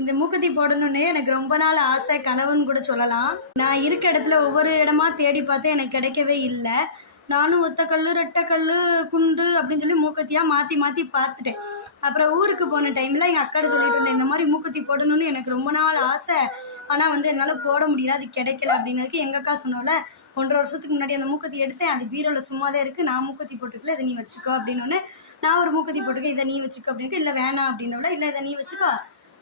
இந்த மூக்குத்தி போடணுன்னே எனக்கு ரொம்ப நாள் ஆசை, கனவுன்னு கூட சொல்லலாம். நான் இருக்க இடத்துல ஒவ்வொரு இடமா தேடி பார்த்தேன், எனக்கு கிடைக்கவே இல்லை. நானும் ஒத்தக்கல், ரெட்டைக்கல், குண்டு அப்படின்னு சொல்லி மூக்குத்தியாக மாற்றி மாற்றி பார்த்துட்டேன். அப்புறம் ஊருக்கு போன டைமில் எங்கள் அக்காட்ட சொல்லிட்டு இருந்தேன், இந்த மாதிரி மூக்குத்தி போடணும்னு எனக்கு ரொம்ப நாள் ஆசை, ஆனால் வந்து என்னால் போட முடியல, அது கிடைக்கல அப்படின்னதுக்கு எங்கள் அக்கா சொன்னோம்ல, 1.5 வருஷத்துக்கு முன்னாடி அந்த மூக்குத்தி எடுத்தேன், அது பீரோவில் சும்மா தான் இருக்குது, நான் மூக்குத்தி போட்டுக்கல, இதை நீ வச்சுக்கோ அப்படின்னோடனே நான் ஒரு மூக்குத்தி போட்டுக்கேன், இதை நீ வச்சுக்கோ அப்படின்னு. இல்லை வேணாம் அப்படின்னோட, இல்லை இதை நீ வச்சுக்கோ,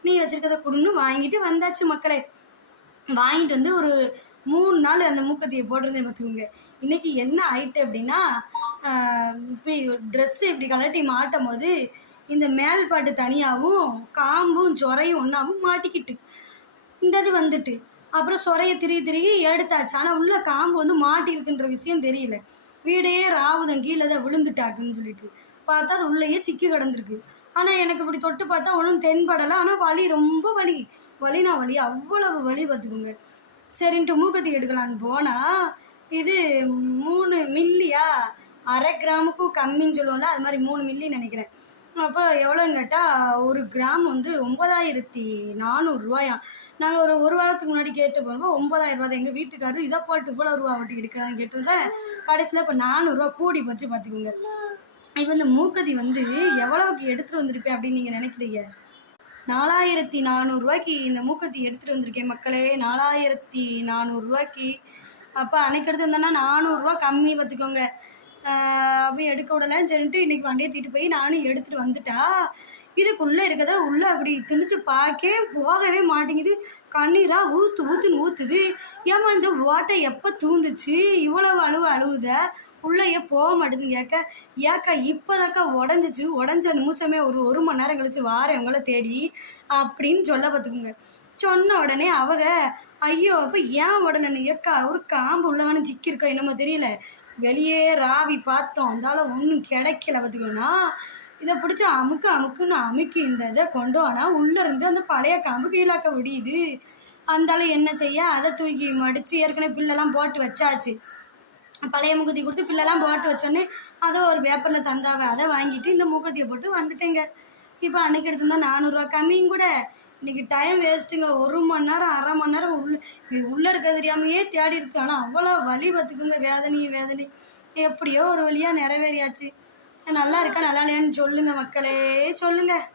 நீ வச்சிருக்கதை கொடுன்னு வாங்கிட்டு வந்தாச்சு மக்களே. வாங்கிட்டு வந்து ஒரு 3 நாள் அந்த மூக்குத்தியை போட்டிருந்தேன் பார்த்துக்கோங்க. இன்றைக்கி என்ன ஆயிட்டு அப்படின்னா, இப்போ ட்ரெஸ்ஸு இப்படி கலட்டி மாட்டும் போது இந்த மேல் பாட்டு தனியாகவும் காம்பும் சொரையும் ஒன்றாவும் மாட்டிக்கிட்டு இந்த இது வந்துட்டு அப்புறம் சொரையை திருகி எடுத்தாச்சு. ஆனால் உள்ள காம்பு வந்து மாட்டிருக்குன்ற விஷயம் தெரியல. வீடே ராவுதம் கீழே தான் விழுந்துட்டாக்குன்னு சொல்லிட்டு பார்த்தா அது உள்ளேயே சிக்கி கிடந்திருக்கு. ஆனால் எனக்கு இப்படி தொட்டு பார்த்தா ஒன்றும் தென்படலை. ஆனால் வலி, ரொம்ப வலி, வலி அவ்வளவு வலி பார்த்துக்கோங்க. சரின்ட்டு மூக்குத்தி எடுக்கலான்னு போனால் இது 3 மில்லியா, 1/2 கிராமுக்கும் கம்மின்னு சொல்லுவோம்ல, அது மாதிரி 3 மில்லின்னு நினைக்கிறேன். அப்போ எவ்வளோன்னு கேட்டால் 1 கிராம் வந்து 9400 ரூபாயாம். நாங்கள் ஒரு வாரத்துக்கு முன்னாடி கேட்டு போகும்போது 9000 ரூபா தான். எங்கள் வீட்டுக்காரரு இதை போட்டு இவ்வளோ ரூபா வட்டி எடுக்காதுன்னு கேட்டுறேன். கடைசியில் இப்போ 400 ரூபா கூடி போச்சு பார்த்துக்கோங்க. இப்போ இந்த மூக்குத்தி வந்து எவ்வளவுக்கு எடுத்துகிட்டு வந்திருப்பேன் அப்படின்னு நீங்கள் நினைக்கிறீங்க? 4400 ரூபாய்க்கு இந்த மூக்குத்தி எடுத்துகிட்டு வந்திருக்கேன் மக்களே. 4400 ரூபாய்க்கு. அப்போ அன்னைக்கு எடுத்து வந்தோன்னா 400 ரூபா கம்மி பார்த்துக்கோங்க. அப்போ எடுக்க விடலன்னு சொல்லிட்டு இன்றைக்கி வண்டியை தூக்கிட்டு போய் நானும் எடுத்துகிட்டு வந்துட்டா, இதுக்குள்ளே இருக்கத உள்ளே அப்படி திணிச்சு போகவே மாட்டேங்குது. கண்ணீராக ஊற்றுன்னு ஊற்றுது. ஏமா இந்த ஓட்டை எப்போ தூந்துச்சு, இவ்வளவு அழுவுத, உள்ளேயே போக மாட்டேங்குது. ஏக்கா இப்போதாக்கா உடஞ்ச நிமிஷமே ஒரு மணி நேரம் கழிச்சு வாரேன் உங்களை தேடி அப்படின்னு சொல்ல பார்த்துக்குங்க. சொன்ன உடனே அவங்க ஐயோ அப்போ ஏன் உடனே ஏக்கா ஒரு காம்பு உள்ளவானு சிக்கியிருக்கா என்னமோ தெரியல, வெளியே ராவி பார்த்தோம், அந்தால ஒன்றும் கிடைக்கல பார்த்துக்கோன்னா. இதை பிடிச்சி அமுக்குன்னு அமுக்கி இந்த இதை கொண்டு ஆனால் உள்ளேருந்து அந்த பழைய காம்பு கீழாக்க விடியுது. அந்தால என்ன செய்ய, அதை தூக்கி மடித்து ஏற்கனவே பில்லெல்லாம் போட்டு வச்சாச்சு. பழைய மூக்குத்தி கொடுத்து பில்லெல்லாம் போட்டு வச்சோடனே அதை ஒரு பேப்பரில் தந்தாவை, அதை வாங்கிட்டு இந்த மூக்குத்தியை போட்டு வந்துட்டேங்க. இப்போ அன்றைக்கி எடுத்திருந்தா 400 ரூபா கம்மியும் கூட. இன்றைக்கி டைம் வேஸ்ட்டுங்க. 1 மணி நேரம் 1/2 மணி நேரம் உள்ளே இருக்க தெரியாமையே தேடி இருக்கு. ஆனால் அவ்வளோ வலி பார்த்துக்குங்க, வேதனை. எப்படியோ ஒரு வழியாக நிறைவேறியாச்சு. நல்லா இருக்கா நல்லா இல்லையான்னு சொல்லுங்கள் மக்களே, சொல்லுங்கள்.